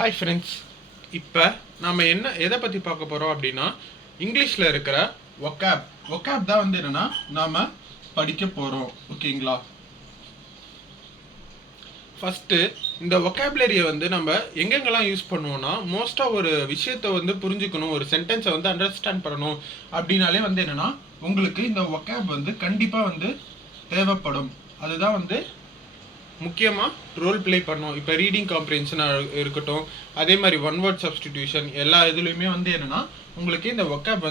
Hi friends, இப்போ நாம் எதை பற்றி பார்க்க போகிறோம் அப்படின்னா இங்கிலீஷில் இருக்கிற ஒக்காப் தான் என்னென்னா நாம் படிக்க போகிறோம். ஓகேங்களா? ஃபஸ்ட்டு இந்த ஒக்காபுலரியை நம்ம எங்கெங்கெல்லாம் யூஸ் பண்ணுவோம்னா, மோஸ்ட்டாக ஒரு விஷயத்தை புரிஞ்சுக்கணும், ஒரு சென்டென்ஸை அண்டர்ஸ்டாண்ட் பண்ணணும் அப்படின்னாலே என்னென்னா உங்களுக்கு இந்த ஒக்காப் கண்டிப்பாக தேவைப்படும். அதுதான் முக்கியமாக ரோல் ப்ளே பண்ணும். இப்போ ரீடிங் காம்ப்ரிஹென்ஷனாக இருக்கட்டும், அதே மாதிரி ஒன் வேர்ட் சப்ஸ்டிடியூஷன், எல்லா இதுலேயுமே என்னென்னா உங்களுக்கு இந்த ஒக்காப்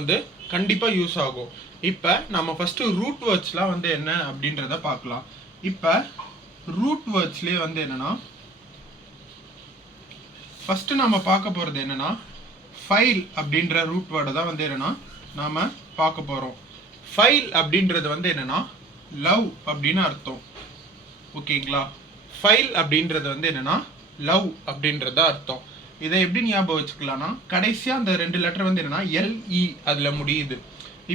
கண்டிப்பாக யூஸ் ஆகும். இப்போ நம்ம ஃபஸ்ட்டு ரூட் வேர்ட்ஸ்லாம் என்ன அப்படின்றத பார்க்கலாம். இப்போ ரூட் வேர்ட்ஸ்லேயே என்னென்னா ஃபஸ்ட்டு நம்ம பார்க்க போகிறது என்னென்னா ஃபைல் அப்படின்ற ரூட் வேர்டை தான் என்னென்னா நாம் பார்க்க போகிறோம். ஃபைல் அப்படின்றது என்னென்னா லவ் அப்படின்னு அர்த்தம். ஓகேங்களா? ஃபைல் அப்படின்றது என்னென்னா லவ் அப்படின்றத அர்த்தம். இதை எப்படி ஞாபகம் வச்சுக்கலாம்னா, கடைசியாக அந்த 2 லெட்டர் என்னென்னா எல்இ அதில் முடியுது.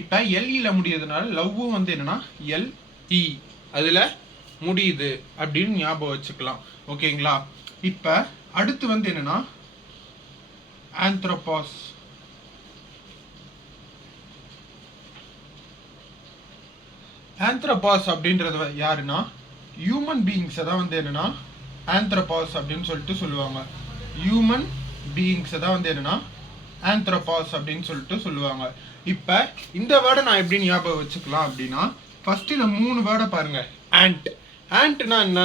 இப்போ எல்இயில் முடியுதுனால லவ்வும் என்னென்னா எல்இ அதில் முடியுது அப்படின்னு ஞாபகம் வச்சுக்கலாம். ஓகேங்களா? இப்போ அடுத்து என்னென்னா ஆந்த்ரோபாஸ். ஆந்த்ரோபாஸ் அப்படின்றது யாருன்னா ஹியூமன் பீயிங்ஸை தான் என்னென்னா ஆந்த்ரோபாஸ் அப்படின்னு சொல்லுவாங்க. ஹியூமன் பீயிங்ஸை தான் என்னென்னா ஆந்த்ரோபாஸ் அப்படின்னு சொல்லுவாங்க. இப்போ இந்த வேர்டை நான் எப்படி ஞாபகம் வச்சுக்கலாம் அப்படின்னா, ஃபஸ்ட்டு இந்த 3 வேர்டை பாருங்கள். ஆண்ட்னா என்ன?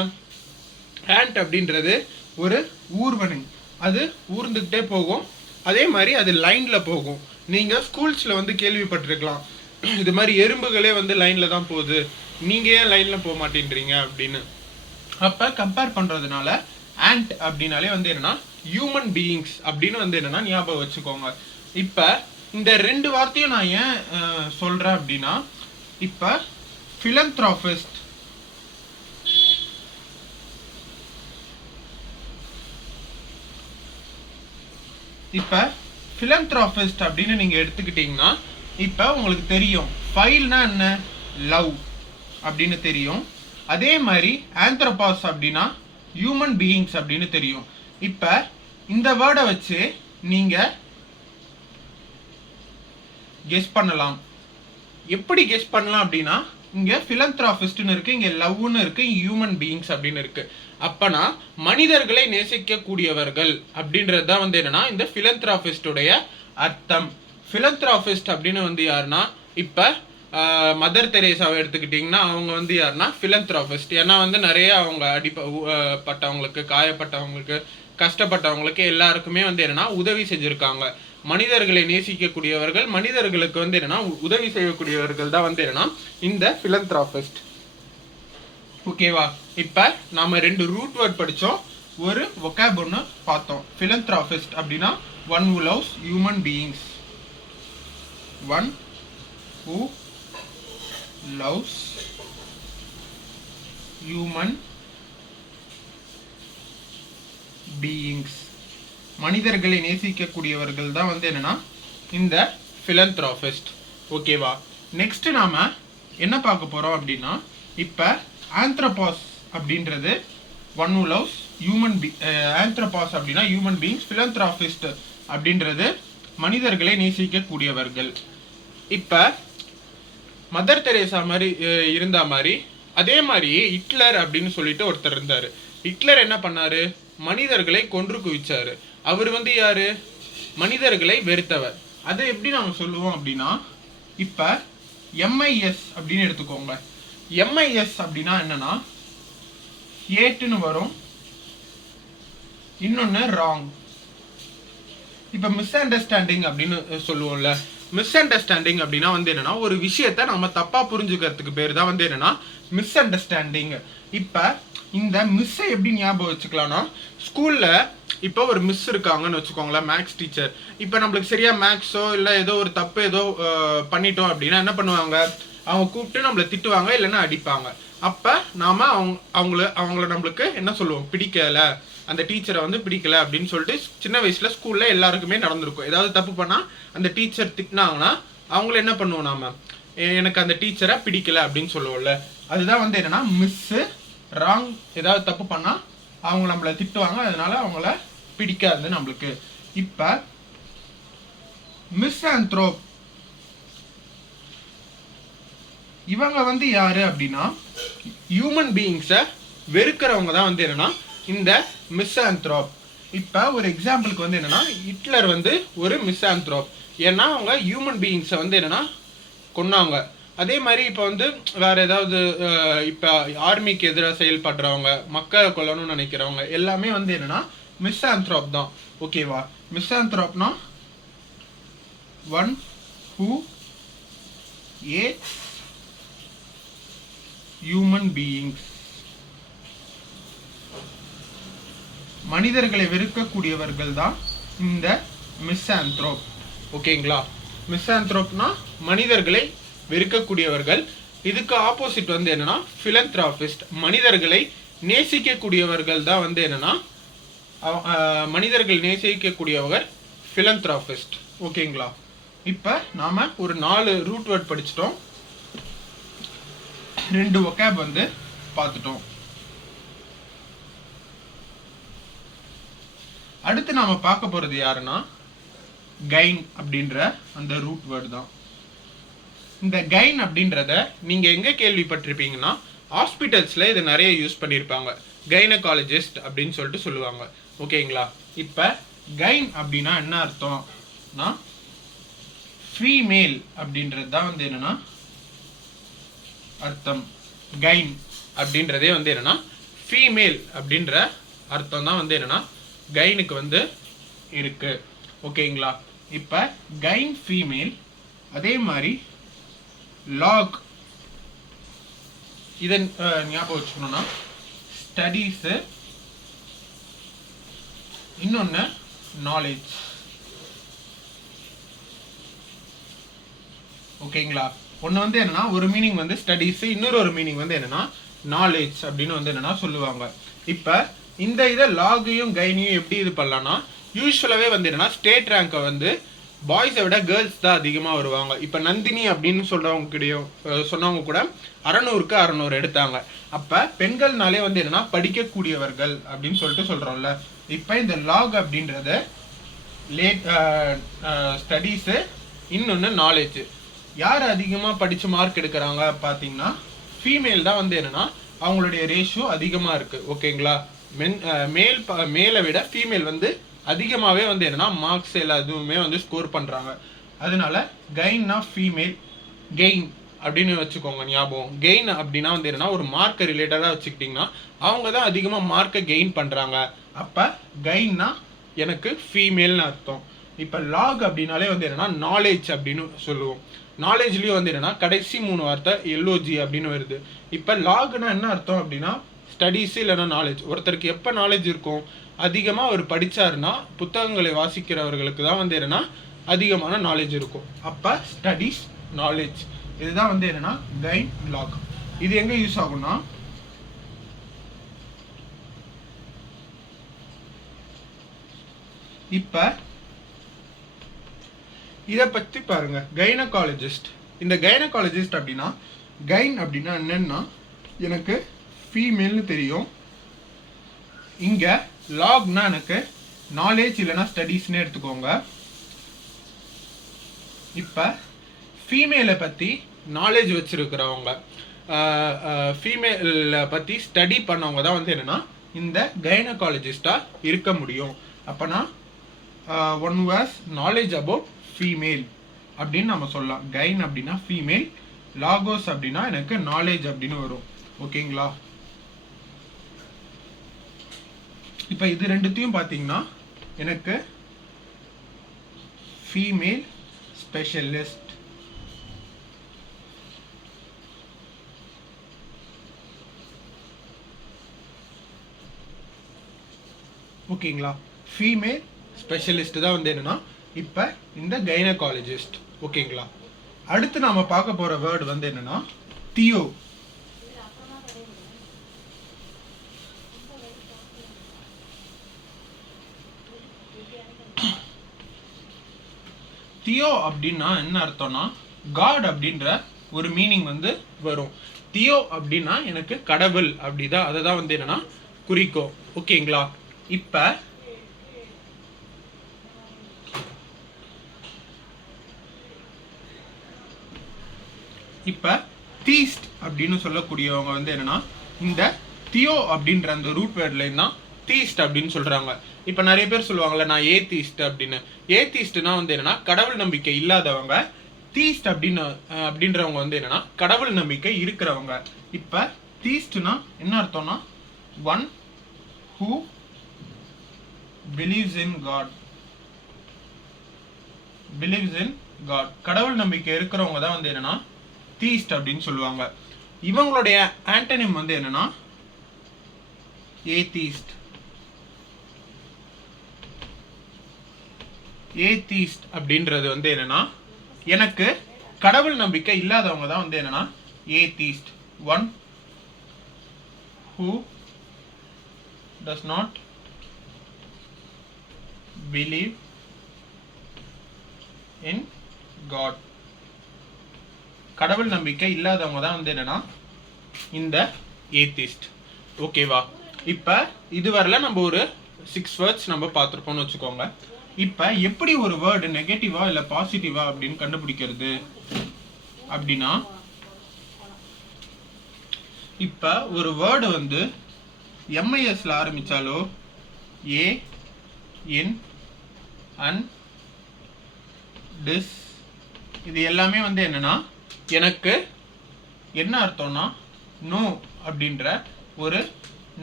ஆண்ட் அப்படின்றது ஒரு ஊர்வனை. அது ஊர்ந்துக்கிட்டே போகும். அதே மாதிரி அது லைனில் போகும். நீங்கள் ஸ்கூல்ஸில் கேள்விப்பட்டிருக்கலாம், இது மாதிரி எறும்புகளே லைனில் தான் போகுது, நீங்கள் ஏன் லைனில் போக மாட்டேன்றீங்க அப்படின்னு. அப்போ கம்பேர் பண்ணுறதுனால ஆண்ட் அப்படின்னாலே என்னென்னா ஹியூமன் பீயிங்ஸ் அப்படின்னு என்னென்னா ஞாபகம் வச்சுக்கோங்க. இப்போ இந்த 2 வார்த்தையும் நான் ஏன் சொல்கிறேன் அப்படின்னா, இப்போ philanthropist, இப்போ philanthropist அப்படின்னு நீங்கள் எடுத்துக்கிட்டிங்கன்னா, இப்போ உங்களுக்கு தெரியும் ஃபைல்னா என்ன, லவ் அப்படின்னு தெரியும். அதே மாதிரி ஆந்த்ரோபாஸ் அப்படின்னா ஹியூமன் பீயிங்ஸ் அப்படின்னு தெரியும். இப்போ இந்த வேர்டை வச்சு நீங்கள் கெஸ் பண்ணலாம். எப்படி கெஸ் பண்ணலாம் அப்படின்னா, இங்கே philanthropistன்னு இருக்குது, இங்கே லவ்னு இருக்குது, ஹியூமன் பீயிங்ஸ் அப்படின்னு இருக்குது. அப்போனா மனிதர்களை நேசிக்கக்கூடியவர்கள் அப்படின்றது தான் என்னென்னா இந்த philanthropistோடைய அர்த்தம். philanthropist அப்படின்னு யாருன்னா, இப்போ மதர் தெரேசாவை எடுத்துக்கிட்டிங்கன்னா அவங்க யாருன்னா philanthropist. ஏன்னா நிறைய அவங்க அடிப்பட்டவங்களுக்கு, காயப்பட்டவங்களுக்கு, கஷ்டப்பட்டவங்களுக்கு எல்லாருக்குமே என்னென்னா உதவி செஞ்சுருக்காங்க. மனிதர்களை நேசிக்கக்கூடியவர்கள், மனிதர்களுக்கு என்னென்னா உதவி செய்யக்கூடியவர்கள் தான் என்னென்னா இந்த philanthropist. ஓகேவா? இப்போ நாம் 2 ரூட் வேர்ட் படித்தோம், ஒரு vocab ஒன்று பார்த்தோம். philanthropist அப்படின்னா one who loves human beings, one who loves human beings, மனிதர்களை நேசிக்கக்கூடியவர்கள் தான் என்னன்னா இந்த philanthropist. ஓகேவா? நெக்ஸ்ட் நாம என்ன பார்க்க போறோம் அப்படின்னா, இப்போ ஆந்த்ரோபாஸ் அப்படின்றது ஒன் who loves human ஆந்த்ரோபாஸ் அப்படின்னா ஹியூமன் பீயிங்ஸ், philanthropist அப்படின்றது மனிதர்களை நேசிக்கக்கூடியவர்கள். இப்போ மதர் தெரேசா மாதிரி இருந்த மாதிரி அதே மாதிரியே ஹிட்லர் அப்படின்னு சொல்லிட்டு ஒருத்தர் இருந்தார். ஹிட்லர் என்ன பண்ணாரு? மனிதர்களை கொன்று குவிச்சாரு. அவர் யாரு? மனிதர்களை வெறுத்தவர். அதை எப்படி நாம சொல்லுவோம் அப்படின்னா, இப்போ எம்ஐஎஸ் அப்படின்னு எடுத்துக்கோங்க. எம்ஐஎஸ் அப்படின்னா என்னன்னா ஏட்டுன்னு வரும், இன்னொன்று ராங். இப்போ மிஸ் அண்டர்ஸ்டாண்டிங் அப்படின்னு சொல்லுவோம்ல, மிஸ் அண்டர்ஸ்டாண்டிங் அப்படின்னா என்னன்னா ஒரு விஷயத்த நம்ம தப்பா புரிஞ்சுக்கிறதுக்கு பேர் தான் என்னன்னா மிஸ் அண்டர்ஸ்டாண்டிங். இப்போ இந்த மிஸ்ஸை எப்படி ஞாபகம் வச்சுக்கலாம்னா, ஸ்கூல்ல இப்போ ஒரு மிஸ் இருக்காங்கன்னு வச்சுக்கோங்களேன், மேக்ஸ் டீச்சர். இப்போ நம்மளுக்கு சரியா மேக்ஸோ இல்லை ஏதோ ஒரு தப்பு ஏதோ பண்ணிட்டோம் அப்படின்னா என்ன பண்ணுவாங்க, அவங்க கூப்பிட்டு நம்மளை திட்டுவாங்க, இல்லைன்னா அடிப்பாங்க. அப்போ நாம அவங்கள நம்மளுக்கு என்ன சொல்லுவோம், பிடிக்கல, அந்த டீச்சரை பிடிக்கல அப்படின்னு சொல்லிட்டு சின்ன வயசுல ஸ்கூல்ல எல்லாருக்குமே நடந்திருக்கும். ஏதாவது தப்பு பண்ணா அந்த டீச்சர் திட்டினாங்கன்னா அவங்கள என்ன பண்ணுவோம், நாம எனக்கு அந்த டீச்சரை பிடிக்கல அப்படின்னு சொல்லுவோம்ல. அதுதான் என்னன்னா மிஸ்ஸு ராங். ஏதாவது தப்பு பண்ணா அவங்க நம்மளை திட்டுவாங்க, அதனால அவங்கள பிடிக்காது நம்மளுக்கு. இப்ப மிஸ்ஆந்த்ரோப் இவங்க வந்து யாரு அப்படின்னா ஹியூமன் பீயிங்ஸை வெறுக்கிறவங்க தான் வந்து என்னன்னா இந்த மிஸ்ஆந்த்ரோப். இப்போ ஒரு எக்ஸாம்பிளுக்கு வந்து என்னன்னா ஹிட்லர் வந்து ஒரு மிஸ்ஆந்த்ரோப். ஏன்னா அவங்க ஹியூமன் பீயிங்ஸை வந்து என்னன்னா கொன்னாங்க. அதே மாதிரி இப்போ வந்து வேற ஏதாவது இப்போ ஆர்மிக்கு எதிராக செயல்படுறவங்க, மக்களை கொல்லணும்னு நினைக்கிறவங்க எல்லாமே வந்து என்னன்னா மிஸ்ஆந்த்ரோப் தான். ஓகேவா? மிஸ்ஆந்த்ரோப்னா ஒன் ஹூ ஏட்ஸ் ஹியூமன் பீயிங்ஸ், மனிதர்களை வெறுக்கக்கூடியவர்கள் தான் இந்த மிஸ்ஆந்த்ரோப். ஓகேங்களா? மிஸ்ஆந்த்ரோப்னா மனிதர்களை வெறுக்கக்கூடியவர்கள். இதுக்கு ஆப்போசிட் வந்து என்னன்னா philanthropist, மனிதர்களை நேசிக்கக்கூடியவர்கள் தான் வந்து என்னன்னா மனிதர்கள் நேசிக்கக்கூடியவர் philanthropist. ஓகேங்களா? இப்போ நாம ஒரு 4 ரூட் வேர்ட் படிச்சிட்டோம், 2 வொக்காப் வந்து பார்த்துட்டோம். அடுத்து நாம பார்க்க போறது யாருன்னா கைன் அப்படின்ற அந்த ரூட் வேர்ட் தான். இந்த கைன் அப்படின்றத நீங்க எங்க கேள்விப்பட்டிருப்பீங்கன்னா ஹாஸ்பிட்டல்ஸ்ல இதை நிறைய யூஸ் பண்ணியிருப்பாங்க. கைனகாலஜிஸ்ட் அப்படின்னு சொல்லிட்டு சொல்லுவாங்க. ஓகேங்களா? இப்ப கைன் அப்படின்னா என்ன அர்த்தம்னா ஃபீமேல் அப்படின்றது தான் வந்து என்னன்னா அர்த்தம். கைன் அப்படின்றதே வந்து என்னன்னா ஃபீமேல் அப்படின்ற அர்த்தம் தான் வந்து என்னன்னா கைனுக்கு வந்து இருக்கு. ஓகேங்களா? இப்ப கைன் ஃபீமேல். அதே மாதிரி லாக் இதன் ஞாபகம் வச்சுக்கணும்னா ஸ்டடீஸ், இன்னொன்னு நாலேஜ். ஓகேங்களா? ஒன்று வந்து என்னன்னா ஒரு மீனிங் வந்து ஸ்டடீஸ், இன்னொரு மீனிங் வந்து என்னன்னா நாலேஜ் அப்படின்னு வந்து என்னன்னா சொல்லுவாங்க. இப்போ இந்த இதை லாகையும் கைனையும் எப்படி இது பண்ணலாம்னா யூஸ்வலாகவே வந்து என்னன்னா ஸ்டேட் ரேங்கை வந்து பாய்ஸை விட கேர்ள்ஸ் தான் அதிகமாக வருவாங்க. இப்போ நந்தினி அப்படின்னு சொன்னவங்க கூட 600க்கு 600 எடுத்தாங்க. அப்போ பெண்கள்னாலே வந்து என்னன்னா படிக்கக்கூடியவர்கள் அப்படின்னு சொல்லிட்டு சொல்கிறோம்ல. இப்போ இந்த லாக் அப்படின்றது ஸ்டடீஸு, இன்னொன்று நாலேஜ். யார் அதிகமாக படித்து மார்க் எடுக்கிறாங்க பார்த்தீங்கன்னா ஃபீமேல் தான் வந்து என்னன்னா அவங்களுடைய ரேஷியோ அதிகமாக இருக்குது. ஓகேங்களா? மேலை விட ஃபீமேல் வந்து அதிகமாகவே வந்து என்னன்னா மார்க்ஸ் எல்லாத்துமே வந்து ஸ்கோர் பண்ணுறாங்க. அதனால கைன்னா ஃபீமேல், கெயின் அப்படின்னு வச்சுக்கோங்க ஞாபகம். கெயின் அப்படின்னா வந்து என்னன்னா ஒரு மார்க்கை ரிலேட்டடாக வச்சுக்கிட்டிங்கன்னா அவங்க தான் அதிகமாக மார்க்கை கெயின் பண்ணுறாங்க. அப்போ கைன்னா எனக்கு ஃபீமேல்னு அர்த்தம். இப்போ லாக் அப்படின்னாலே வந்து என்னன்னா நாலேஜ் அப்படின்னு சொல்லுவோம். நாலேஜ்லேயும் வந்து என்னன்னா கடைசி 3 வார்த்தை எல்ஓஜி அப்படின்னு வருது. இப்போ லாக்னா என்ன அர்த்தம் அப்படின்னா ஸ்டடீஸ் இல்லைன்னா நாலேஜ். ஒருத்தருக்கு எப்போ நாலேஜ் இருக்கும், அதிகமாக அவர் படித்தாருன்னா புத்தகங்களை வாசிக்கிறவர்களுக்கு தான் வந்து என்னன்னா அதிகமான நாலேஜ் இருக்கும். அப்போ ஸ்டடீஸ், நாலேஜ், இதுதான் வந்து என்னன்னா கைன், லாக். இது எங்கே யூஸ் ஆகும்னா இப்போ இதை பற்றி பாருங்க. கைனகாலஜிஸ்ட். இந்த கைனகாலஜிஸ்ட் அப்படின்னா கைன் அப்படின்னா என்னன்னா எனக்கு ஃபீமேல்னு தெரியும். இங்கே லாக்னா எனக்கு நாலேஜ் இல்லைன்னா ஸ்டடீஸ்னு எடுத்துக்கோங்க. இப்போ ஃபீமேலை பற்றி நாலேஜ் வச்சுருக்கிறவங்க, ஃபீமேலை பற்றி ஸ்டடி பண்ணவங்க தான் வந்து என்னென்னா இந்த கைனகாலஜிஸ்டாக இருக்க முடியும். அப்போனா one was knowledge about female அப்படின்னு நம்ம சொல்லலாம். கைன் அப்படின்னா ஃபீமேல், லாகோஸ் அப்படின்னா எனக்கு நாலேஜ் அப்படின்னு வரும். ஓகேங்களா? இப்போ இது ரெண்டுத்தையும் பார்த்தீங்கன்னா எனக்கு ஃபீமேல் ஸ்பெஷலிஸ்ட், ஓகேங்களா? ஃபீமேல் ஸ்பெஷலிஸ்ட் தான் வந்து என்னன்னா இப்போ இந்த கைனகாலஜிஸ்ட். ஓகேங்களா? அடுத்து நாம பார்க்க போற வேர்டு வந்து என்னன்னா தியோ. தியோ அப்படின்னா என்ன அர்த்தம்னா காட் அப்படின்ற ஒரு மீனிங் வந்து வரும். தியோ அப்படின்னா எனக்கு கடவுள் அப்படிதான், அதை தான் வந்து என்னன்னா குறிக்கும். ஓகேங்களா? இப்ப இப்போ தீஸ்ட் அப்படின்னு சொல்லக்கூடியவங்க வந்து என்னன்னா இந்த தியோ அப்படின்ற அந்த ரூட் வேர்ட்லேருந்து தான் தீஸ்ட் அப்படின்னு சொல்றாங்க. இப்போ நிறைய பேர் சொல்லுவாங்கல்ல நான் ஏதீஸ்ட் அப்படின்னு. ஏதீஸ்ட்னா வந்து என்னன்னா கடவுள் நம்பிக்கை இல்லாதவங்க. தீஸ்ட் அப்படின்றவங்க வந்து என்னன்னா கடவுள் நம்பிக்கை இருக்கிறவங்க. இப்போ தீஸ்ட்னா என்ன அர்த்தம்னா one who believes in God. கடவுள் நம்பிக்கை இருக்கிறவங்க தான் வந்து என்னன்னா தீஸ்ட் அப்படின்னு சொல்லுவாங்க. இவங்களுடைய ஆண்டனிம் வந்து என்னன்னா ஏதீஸ்ட். ஏதீஸ்ட் அப்படின்றது வந்து என்னன்னா எனக்கு கடவுள் நம்பிக்கை இல்லாதவங்க தான் வந்து என்னன்னா atheist. One who does not believe in God. கடவுள் நம்பிக்கை இல்லாதவங்க தான் வந்து என்னன்னா இந்த ஏத்திஸ்ட். ஓகேவா? இப்போ இதுவரையில நம்ம ஒரு 6 வேர்ட்ஸ் நம்ம பார்த்துருப்போம்னு வச்சுக்கோங்க. இப்போ எப்படி ஒரு வேர்டு நெகட்டிவா இல்லை பாசிட்டிவா அப்படின்னு கண்டுபிடிக்கிறது அப்படின்னா, இப்போ ஒரு வேர்டு வந்து எம்ஐஎஸ்ல ஆரம்பிச்சாலோ ஏ என் அன் டிஸ் இது எல்லாமே வந்து என்னன்னா எனக்கு என்ன அர்த்தம்னா நோ அப்படின்ற ஒரு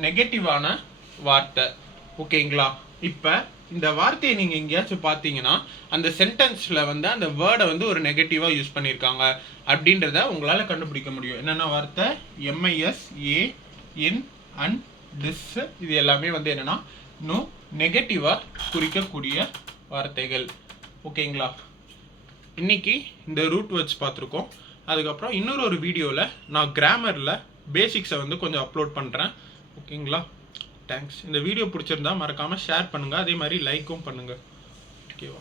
நெகட்டிவான வார்த்தை. ஓகேங்களா? இப்போ இந்த வார்த்தையை நீங்கள் எங்கேயாச்சும் பார்த்தீங்கன்னா அந்த சென்டென்ஸில் வந்து அந்த வேர்டை வந்து ஒரு நெகட்டிவாக யூஸ் பண்ணியிருக்காங்க அப்படின்றத உங்களால் கண்டுபிடிக்க முடியும். என்னென்ன வார்த்தை? எம்ஐஎஸ், ஏ, என், அன், டிஸ் இது எல்லாமே வந்து என்னென்னா நோ நெகட்டிவாக குறிக்கக்கூடிய வார்த்தைகள். ஓகேங்களா? இன்னைக்கு இந்த ரூட் வேர்ட்ஸ் பார்த்துருக்கோம். அதுக்கப்புறம் இன்னொரு வீடியோவில் நான் கிராமரில் பேசிக்ஸை வந்து கொஞ்சம் அப்லோட் பண்ணுறேன். ஓகேங்களா? தேங்க்ஸ். இந்த வீடியோ பிடிச்சிருந்தா மறக்காமல் ஷேர் பண்ணுங்கள், அதே மாதிரி லைக்கும் பண்ணுங்கள். ஓகேவா?